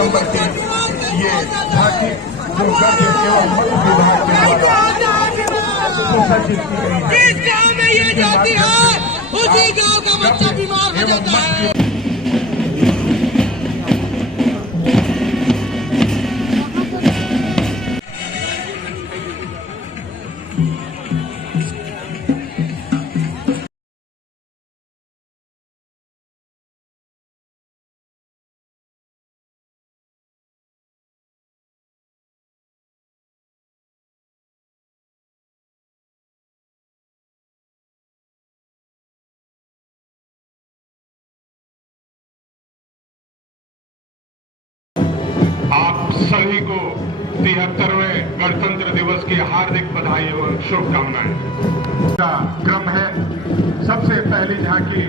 Number के ये झांकी जो गद्य एवं मत्स्य विभाग के द्वारा सुसज्जित की गई है। जिस गाँव में ये जाती है उसी गाँव का बच्चा बीमार हो जाता है। आप सभी को 73वें गणतंत्र दिवस की हार्दिक बधाई और शुभकामनाएं। का क्रम है। सबसे पहली झांकी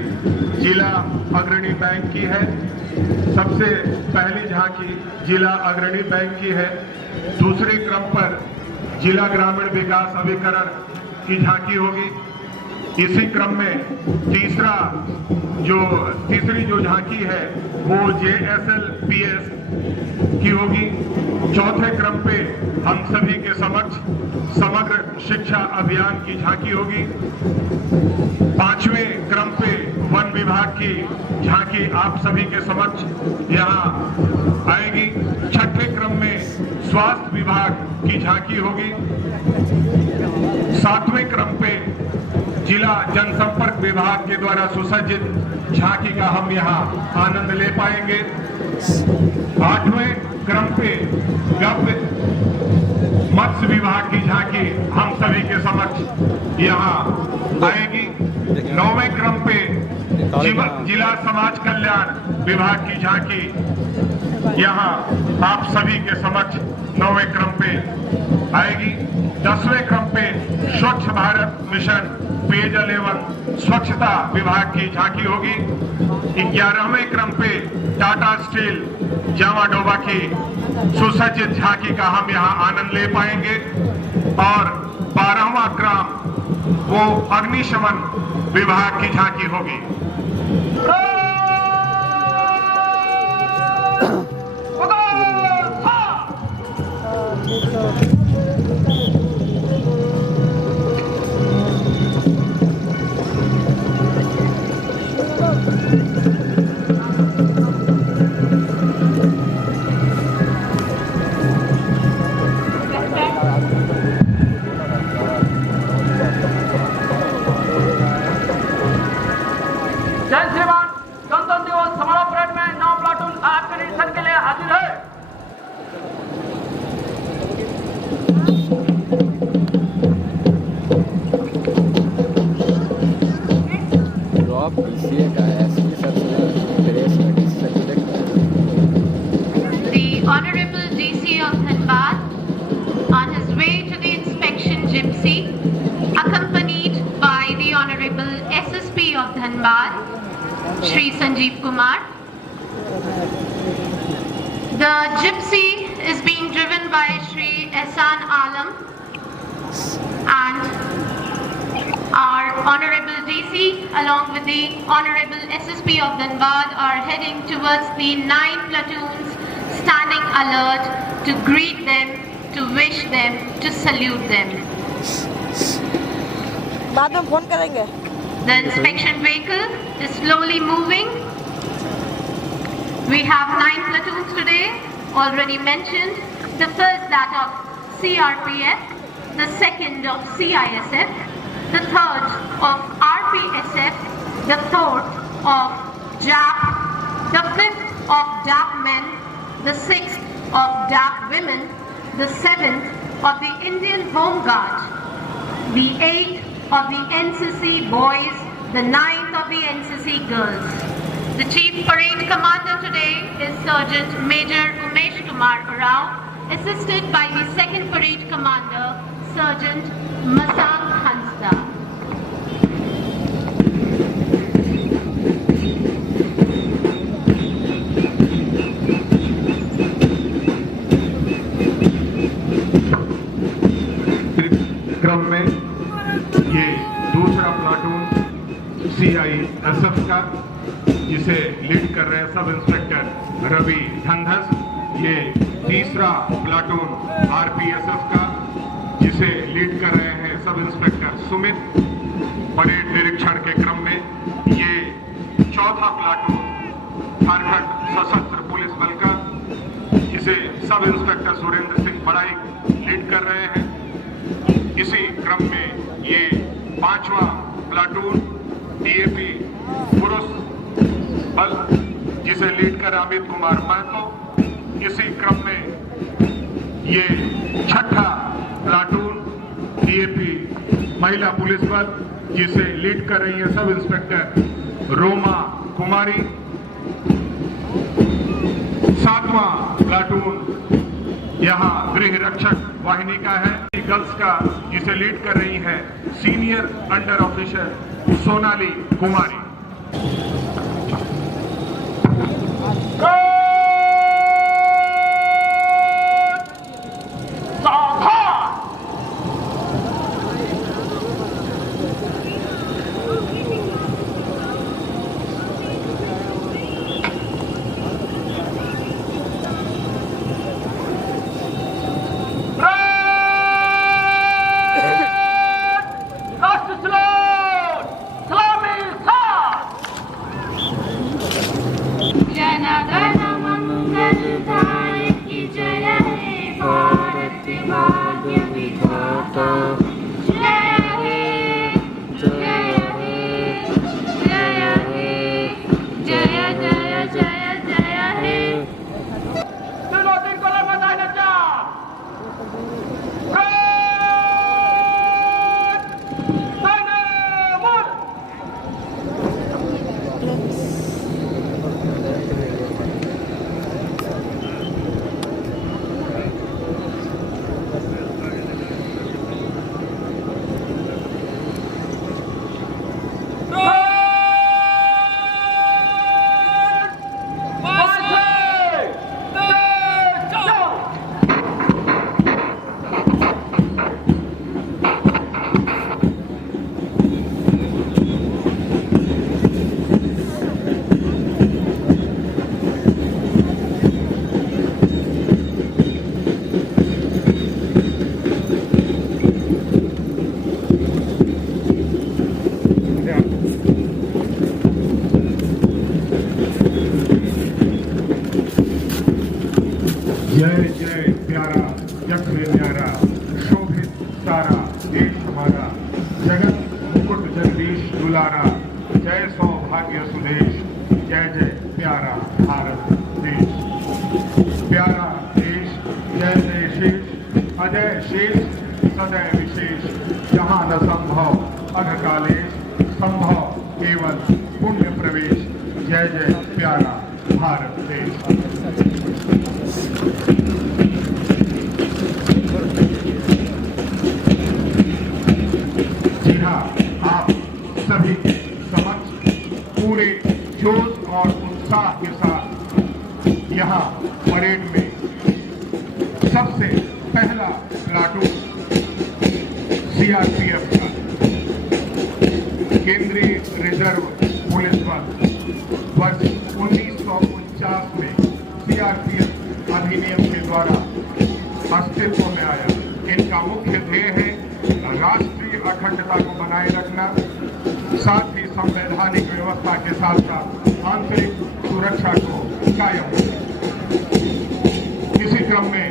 जिला अग्रणी बैंक की है। सबसे पहली झांकी जिला अग्रणी बैंक की है। दूसरे क्रम पर जिला ग्रामीण विकास अभिकरण की झांकी होगी। इसी क्रम में तीसरी जो झांकी है वो JSLPS की होगी। चौथे क्रम पे हम सभी के समक्ष समग्र शिक्षा अभियान की झांकी होगी। पांचवें क्रम पे वन विभाग की झांकी आप सभी के समक्ष यहाँ आएगी। छठे क्रम में स्वास्थ्य विभाग की झांकी होगी। सातवें क्रम पे जिला जनसंपर्क विभाग के द्वारा सुसज्जित झांकी का हम यहाँ आनंद ले पाएंगे। आठवें क्रम पे मत्स्य विभाग की झांकी हम सभी के समक्ष यहाँ आएगी। नौवें क्रम पे जिला समाज कल्याण विभाग की झांकी यहाँ आप सभी के समक्ष नौवें क्रम पे आएगी। 10वें क्रम पे स्वच्छ भारत मिशन पेयजल एवं स्वच्छता विभाग की झांकी होगी। 11वें क्रम पे टाटा स्टील जामा डोबा की सुसज्जित झांकी का हम यहाँ आनंद ले पाएंगे। और 12वां क्रम वो अग्निशमन विभाग की झांकी होगी। जय श्रीमान। गणतंत्र दिवस समारोह परेड में 9 प्लाटून आपके निरीक्षण के लिए हाजिर है। The Honorable DC of Dhanbad, on his way to the inspection gypsy, accompanied by the Honorable SSP of Dhanbad, Shri Sanjeev Kumar. The gypsy is being driven by Shri Ehsan Alam, and our Honorable DC along with the Honorable SSP of Dhanbad are heading towards the 9 platoons standing alert to greet them, to wish them, to salute them. बाद में phone करेंगे। The inspection vehicle is slowly moving. We have 9 platoons today, already mentioned. The first that of CRPF, the second of CISF, the third of RPSF, the fourth of JAP, the fifth of DAP men, the sixth of DAP women, the seventh of the Indian Home Guard, the eighth of the NCC boys, the 9th of the NCC girls. The Chief Parade Commander today is Sergeant Major Umesh Kumar Rao, assisted by the 2nd Parade Commander, Sergeant Masang Hansda. क्रम में ये दूसरा platoon CISF का, जिसे lead कर रहे हैं sub inspector Ravi धंधस, ये तीसरा प्लाटून आरपीएसएफ का, जिसे लीड कर रहे हैं सब इंस्पेक्टर सुमित। परेड निरीक्षण के क्रम में ये चौथा प्लाटून झारखंड सशस्त्र पुलिस बल का, जिसे सब इंस्पेक्टर सुरेंद्र सिंह बड़ाई लीड कर रहे हैं। इसी क्रम में ये पांचवा प्लाटून डीएपी पुरुष बल, जिसे लीड कर अमित कुमार महतो। इसी क्रम में ये छठा प्लाटून डीएपी महिला पुलिस बल, जिसे लीड कर रही है सब इंस्पेक्टर रोमा कुमारी। सातवां प्लाटून यहाँ गृह रक्षक वाहिनी का है, गर्ल्स का, जिसे लीड कर रही है senior under officer Sonali Kumari. जय जय प्यारा जग में न्यारा, शोभित सारा देश हमारा, जगत मुकुट जगदीश दुलारा, जय सौभाग्य सुदेश, जय जय प्यारा भारत देश। प्यारा देश जय जय शेष, अजय शेष सदैव विशेष, जहाँ न संभव अघकालेश, संभव केवल पुण्य प्रवेश, जय जय प्यारा भारत देश। जी हाँ, आप सभी के समक्ष पूरे जोश और उत्साह के साथ यहाँ परेड में सबसे पहला प्लाटून सीआरपीएफ का, केंद्रीय रिजर्व पुलिस बल, वर्ष 1949 में सीआरपीएफ अधिनियम के द्वारा अस्तित्व में आया। इनका मुख्य ध्येय है राष्ट्रीय अखंडता को बनाए रखना, साथ ही संवैधानिक व्यवस्था के साथ साथ आंतरिक सुरक्षा को कायम। इसी क्रम में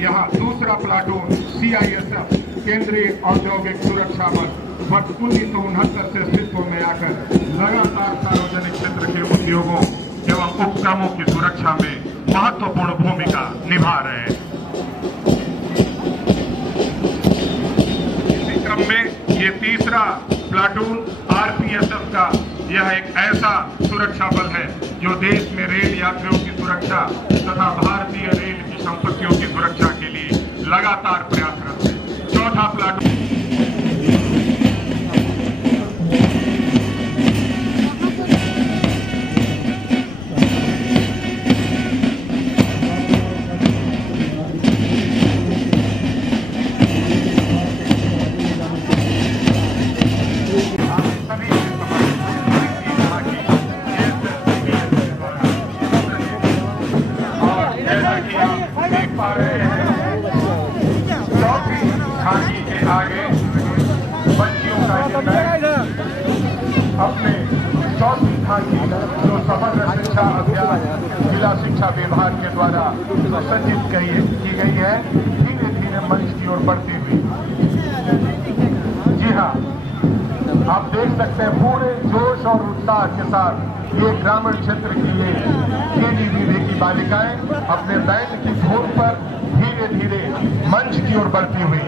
यहाँ दूसरा प्लाटून सीआईएसएफ केंद्रीय औद्योगिक सुरक्षा बल वर्ष 1969 से अस्तित्व में आकर लगातार सार्वजनिक क्षेत्र के उद्योगों एवं उपक्रमों की सुरक्षा में महत्वपूर्ण भूमिका निभा रहे हैं। इसी क्रम में ये तीसरा प्लाटून आरपीएसएफ का, यह एक ऐसा सुरक्षा बल है जो देश में रेल यात्रियों की सुरक्षा तथा भारतीय रेल की संपत्तियों की सुरक्षा के लिए लगातार प्रयासरत है। चौथा प्लाटून पा रहे हैं चौथी झांकी के आगे बच्चियों का ये दल अपने चौथी झांकी जो समग्र शिक्षा अभियान जिला शिक्षा विभाग के द्वारा संचालित की गई है, धीरे धीरे मंच की ओर बढ़ती हुई। जी हाँ, आप देख सकते हैं पूरे जोश और उत्साह के साथ ये ग्रामीण क्षेत्र की ये केजीबीवी की बालिकाएं अपने बैंड की धुन पर धीरे धीरे मंच की ओर बढ़ती हुई।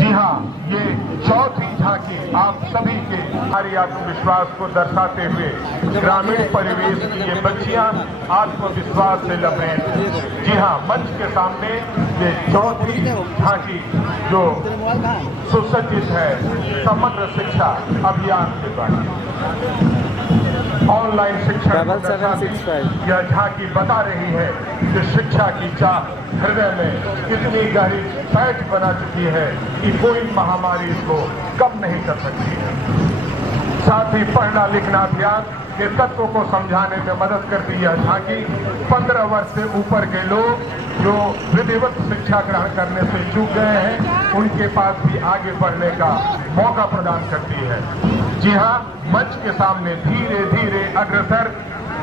जी हाँ, ये चौथी झांकी आप सभी के हमारी आत्मविश्वास को दर्शाते हुए ग्रामीण परिवेश की ये बच्चियां आत्मविश्वास से लबरेज। जी हाँ, मंच के सामने ये चौथी झांकी जो सुसज्जित है समग्र शिक्षा अभियान के द्वारा ऑनलाइन शिक्षा यह झांकी बता रही है कि शिक्षा की चाह हृदय में कितनी गहरी पैठ बना चुकी है कि कोई महामारी इसको कम नहीं कर सकती है। साथ ही पढ़ना लिखना अभियान के तत्वों को समझाने में मदद करती यह झांकी 15 वर्ष से ऊपर के लोग जो विधिवत शिक्षा ग्रहण करने से चूक गए हैं उनके पास भी आगे बढ़ने का मौका प्रदान करती है। जी हाँ, मंच के सामने धीरे धीरे अग्रसर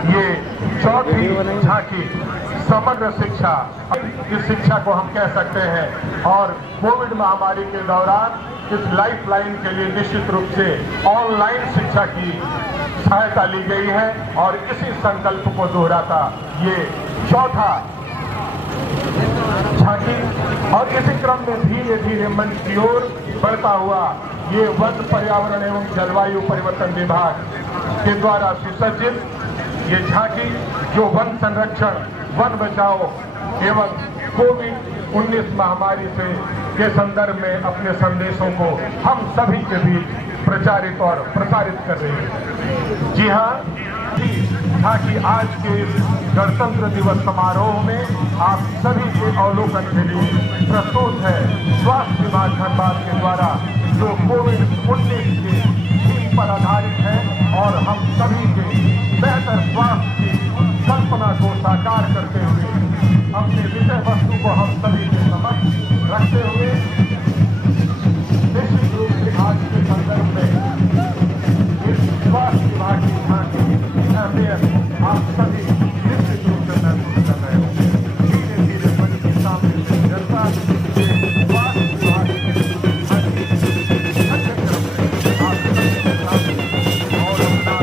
ये चौथी झांकी समग्र शिक्षा, इस शिक्षा को हम कह सकते हैं। और कोविड महामारी के दौरान इस लाइफ लाइन के लिए निश्चित रूप से ऑनलाइन शिक्षा की सहायता ली गई है और इसी संकल्प को दोहराता ये चौथा झांकी। और इसी क्रम में धीरे धीरे मंच की ओर बढ़ता हुआ ये वन पर्यावरण एवं जलवायु परिवर्तन विभाग के द्वारा सुसज्जित ये झांकी जो वन संरक्षण, वन बचाओ एवं कोविड-19 महामारी से के संदर्भ में अपने संदेशों को हम सभी के बीच प्रचारित और प्रसारित कर रही है। जी हाँ, झांकी आज के गणतंत्र दिवस समारोह में आप सभी के अवलोकन के लिए प्रस्तुत है। स्वास्थ्य विभाग धनबाद के द्वारा जो कोविड-19 के थीम पर आधारित है और हम सभी के बेहतर स्वास्थ्य की कल्पना को साकार करते हुए अपने विषय वस्तु को हम सभी के समक्ष रखते हुए निश्चित रूप से आज के संदर्भ में इस स्वास्थ्य विभाग की झांकी अहमियत आप सभी निश्चित रूप से महसूस कर रहे होंगे। धीरे धीरे मंच के सामने से जनता स्वास्थ्य विभाग की झांकी अच्छे क्रम में आप सभी के सामने और अपना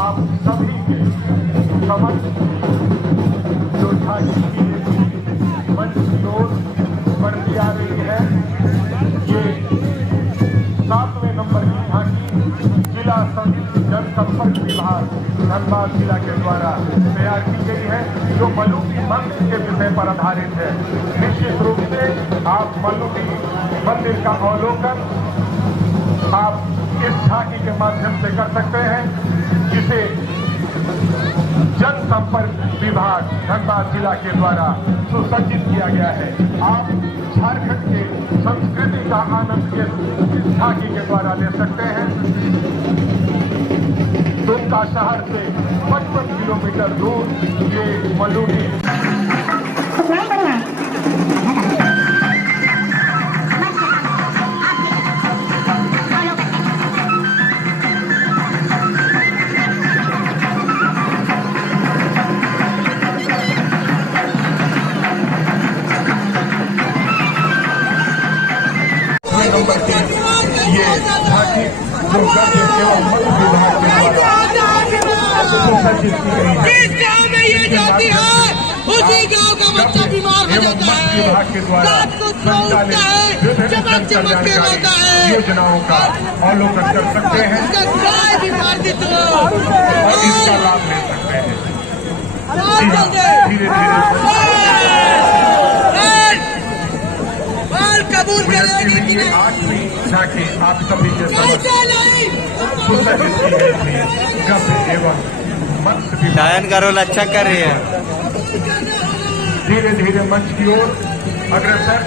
आप सभी के समक्ष जो झांकी की मंच की ओर बढ़ती आ रही है, ये 7वें नंबर की झांकी जिला जनसंपर्क विभाग धनबाद जिला के द्वारा तैयार की गई है जो मल्लुकी मंदिर के विषय पर आधारित है। निश्चित रूप से आप मल्लुकी मंदिर का अवलोकन आप इस झांकी के माध्यम से कर सकते हैं जिसे जनसंपर्क विभाग धनबाद जिला के द्वारा सुसज्जित किया गया है। आप झारखंड के संस्कृति का आनंद इस झांकी के द्वारा ले सकते हैं। दुमका शहर से 55 किलोमीटर दूर ये मल्लुकी नंबर के ये झांकी जो गद्य एवं मध्य विभाग के द्वारा सुसज्जित की गई है। जिस गांव में ये जाती है उसी गांव का बच्चा बीमार हो जाता है, विभाग के द्वारा रात को सोचता है, चमक के रहता है, योजनाओं का अवलोकन कर सकते हैं गाय बीमार दी तो और इसका लाभ ले सकते हैं। धीरे कबूल करेगी धीरे 8वीं झांकी आप सभी के समक्ष सुसज्जित की गई थी गद्य एवं मंच विभाग गायन का रोल अच्छा कर रही है। धीरे धीरे मंच की ओर अग्रसर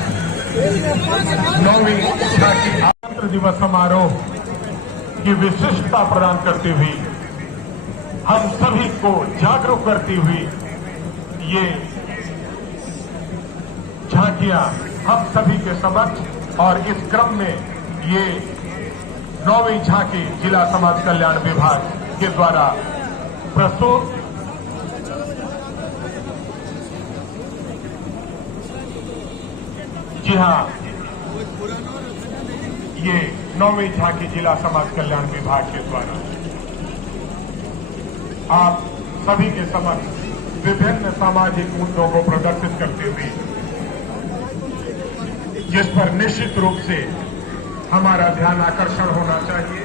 9वीं झांकी गणतंत्र दिवस समारोह की विशिष्टता प्रदान करती हुई, हम सभी को जागरूक करती हुई ये झांकियां हम सभी के समक्ष, और इस क्रम में ये 9वीं झांकी जिला समाज कल्याण विभाग के द्वारा प्रस्तुत जी हाँ, ये 9वीं झांकी जिला समाज कल्याण विभाग के द्वारा आप सभी के समक्ष विभिन्न सामाजिक मुद्दों को प्रदर्शित करते हुए, जिस पर निश्चित रूप से हमारा ध्यान आकर्षण होना चाहिए।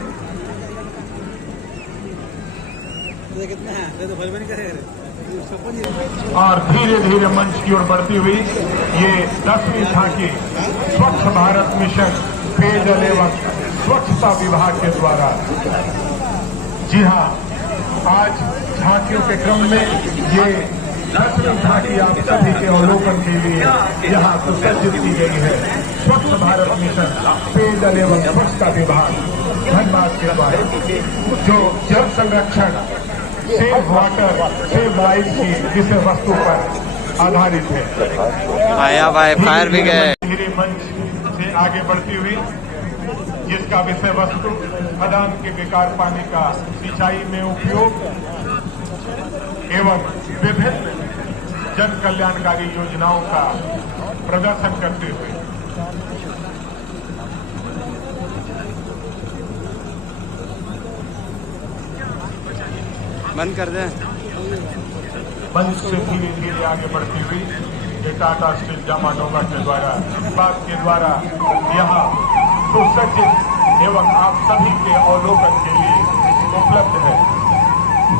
और धीरे धीरे मंच की ओर बढ़ती हुई ये 10वीं झांकी स्वच्छ भारत मिशन पेयजल एवं स्वच्छता विभाग के द्वारा, जी हाँ, आज झांकियों के क्रम में ये 10वीं झांकी आप सभी के अवलोकन के लिए यहाँ सुसज्जित की गई है। स्वच्छ भारत मिशन पेयजल एवं स्वच्छता विभाग धनबाद के द्वारा जो जल संरक्षण, सेव वाटर, सेव लाइफ की विषय वस्तु पर आधारित है। आया भाई फायर भी गए। धीरे मंच से आगे बढ़ती हुई, जिसका विषय वस्तु खदान के बेकार पानी का सिंचाई में उपयोग एवं विभिन्न जन कल्याणकारी योजनाओं का प्रदर्शन करते हुए बंद कर दें। मंच से धीरे धीरे आगे बढ़ती हुई ये टाटा स्टील जामा डोंगा के द्वारा, विभाग के द्वारा यहाँ सुसज्जित एवं आप सभी के अवलोकन के लिए उपलब्ध है।